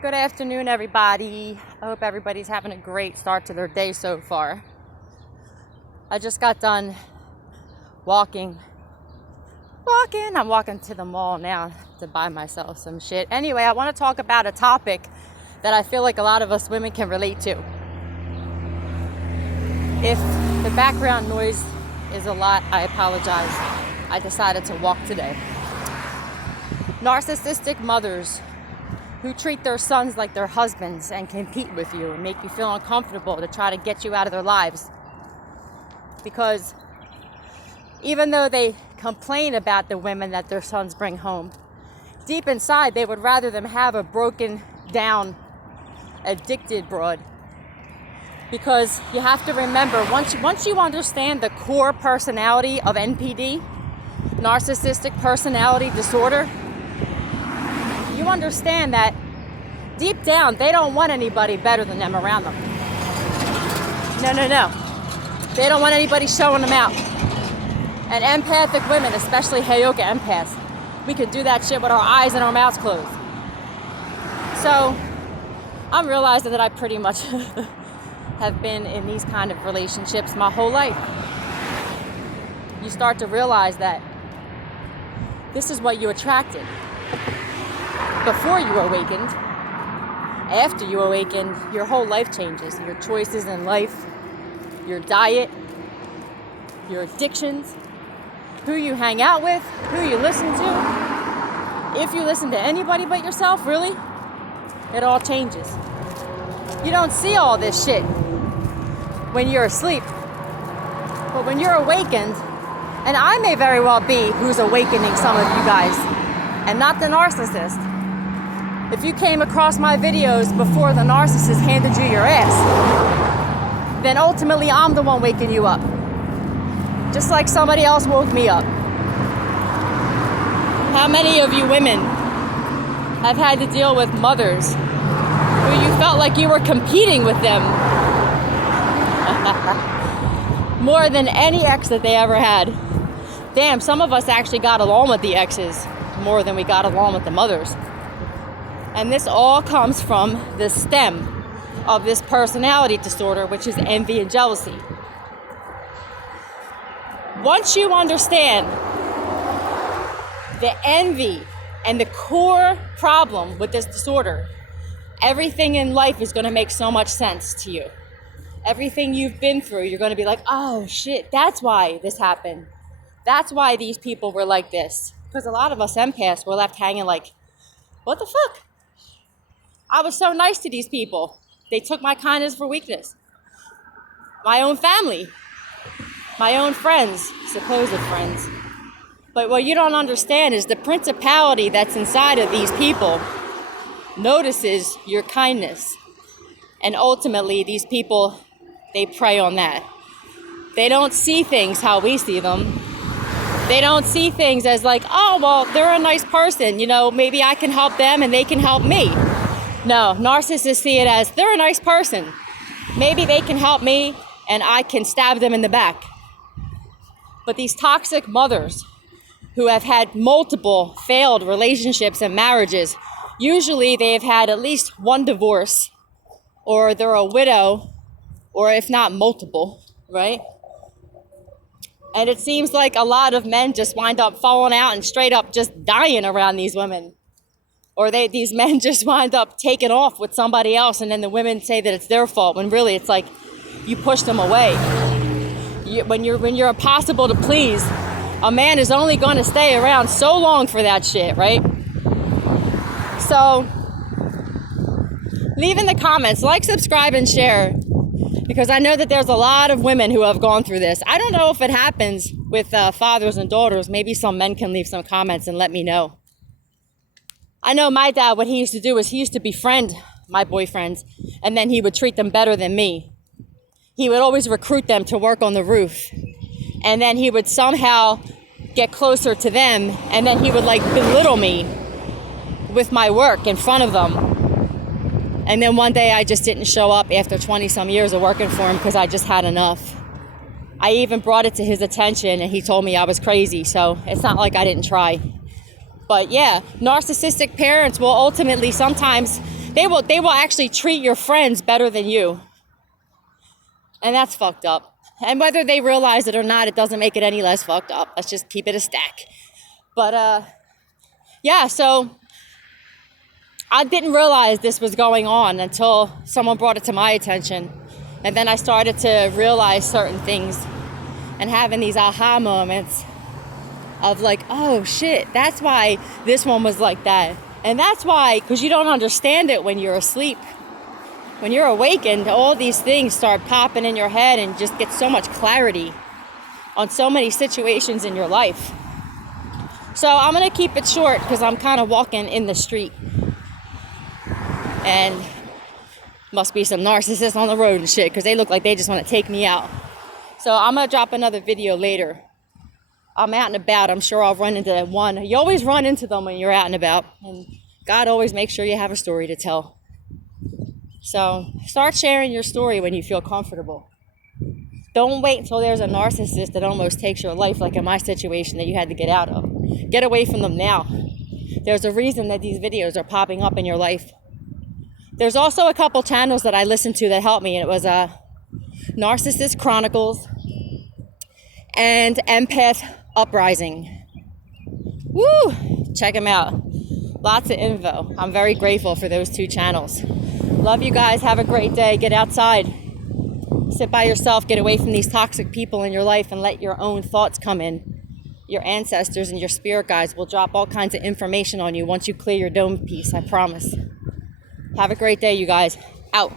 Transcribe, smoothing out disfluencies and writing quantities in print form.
Good afternoon, everybody. I hope everybody's having a great start to their day so far. I just got done walking. I'm walking to the mall now to buy myself some shit. Anyway, I want to talk about a topic that I feel like a lot of us women can relate to. If the background noise is a lot, I apologize. I decided to walk today. Narcissistic mothers who treat their sons like their husbands and compete with you and make you feel uncomfortable to try to get you out of their lives. Because even though they complain about the women that their sons bring home, deep inside they would rather them have a broken down, addicted broad. Because you have to remember, once you understand the core personality of NPD, narcissistic personality disorder, you understand that deep down, they don't want anybody better than them around them. No. They don't want anybody showing them out. And empathic women, especially Heyoka empaths, we can do that shit with our eyes and our mouths closed. So I'm realizing that I pretty much have been in these kind of relationships my whole life. You start to realize that this is what you attracted. Before you awakened, after you awakened, your whole life changes. Your choices in life, your diet, your addictions, who you hang out with, who you listen to. If you listen to anybody but yourself, really, it all changes. You don't see all this shit when you're asleep. But when you're awakened, and I may very well be who's awakening some of you guys, and not the narcissist. If you came across my videos before the narcissist handed you your ass, then ultimately I'm the one waking you up. Just like somebody else woke me up. How many of you women have had to deal with mothers who you felt like you were competing with them more than any ex that they ever had? Damn, some of us actually got along with the exes more than we got along with the mothers. And this all comes from the stem of this personality disorder, which is envy and jealousy. Once you understand the envy and the core problem with this disorder, everything in life is going to make so much sense to you. Everything you've been through, you're going to be like, oh shit, that's why this happened. That's why these people were like this. Because a lot of us empaths were left hanging like, what the fuck? I was so nice to these people. They took my kindness for weakness. My own family, my own friends, supposed friends. But what you don't understand is the principality that's inside of these people notices your kindness. And ultimately, these people, they prey on that. They don't see things how we see them. They don't see things as like, oh, well, they're a nice person. You know, maybe I can help them and they can help me. No, narcissists see it as they're a nice person. Maybe they can help me and I can stab them in the back. But these toxic mothers who have had multiple failed relationships and marriages, usually they've had at least one divorce, or they're a widow, or if not multiple, right? And it seems like a lot of men just wind up falling out and straight up just dying around these women. Or these men just wind up taking off with somebody else, and then the women say that it's their fault, when really it's like you pushed them away. When you're impossible to please, a man is only going to stay around so long for that shit, right? So leave in the comments, like, subscribe, and share, because I know that there's a lot of women who have gone through this. I don't know if it happens with fathers and daughters. Maybe some men can leave some comments and let me know. I know my dad, what he used to do is he used to befriend my boyfriends, and then he would treat them better than me. He would always recruit them to work on the roof, and then he would somehow get closer to them, and then he would like belittle me with my work in front of them. And then one day I just didn't show up after 20 some years of working for him because I just had enough. I even brought it to his attention and he told me I was crazy, so it's not like I didn't try. But yeah, narcissistic parents will ultimately sometimes They will actually treat your friends better than you. And that's fucked up. And whether they realize it or not, it doesn't make it any less fucked up. Let's just keep it a stack. But yeah, so I didn't realize this was going on until someone brought it to my attention. And then I started to realize certain things and having these aha moments of like, oh shit, that's why this one was like that. And that's why, because you don't understand it when you're asleep. When you're awakened, all these things start popping in your head and just get so much clarity on so many situations in your life. So I'm going to keep it short because I'm kind of walking in the street. And must be some narcissists on the road and shit because they look like they just want to take me out. So I'm going to drop another video later. I'm out and about. I'm sure I'll run into one. You always run into them when you're out and about. And God always makes sure you have a story to tell. So start sharing your story when you feel comfortable. Don't wait until there's a narcissist that almost takes your life, like in my situation that you had to get out of. Get away from them now. There's a reason that these videos are popping up in your life. There's also a couple channels that I listened to that helped me. And it was Narcissist Chronicles and Empath Uprising. Woo! Check them out. Lots of info. I'm very grateful for those two channels. Love you guys. Have a great day. Get outside. Sit by yourself. Get away from these toxic people in your life and let your own thoughts come in. Your ancestors and your spirit guides will drop all kinds of information on you once you clear your dome piece. I promise. Have a great day, you guys. Out.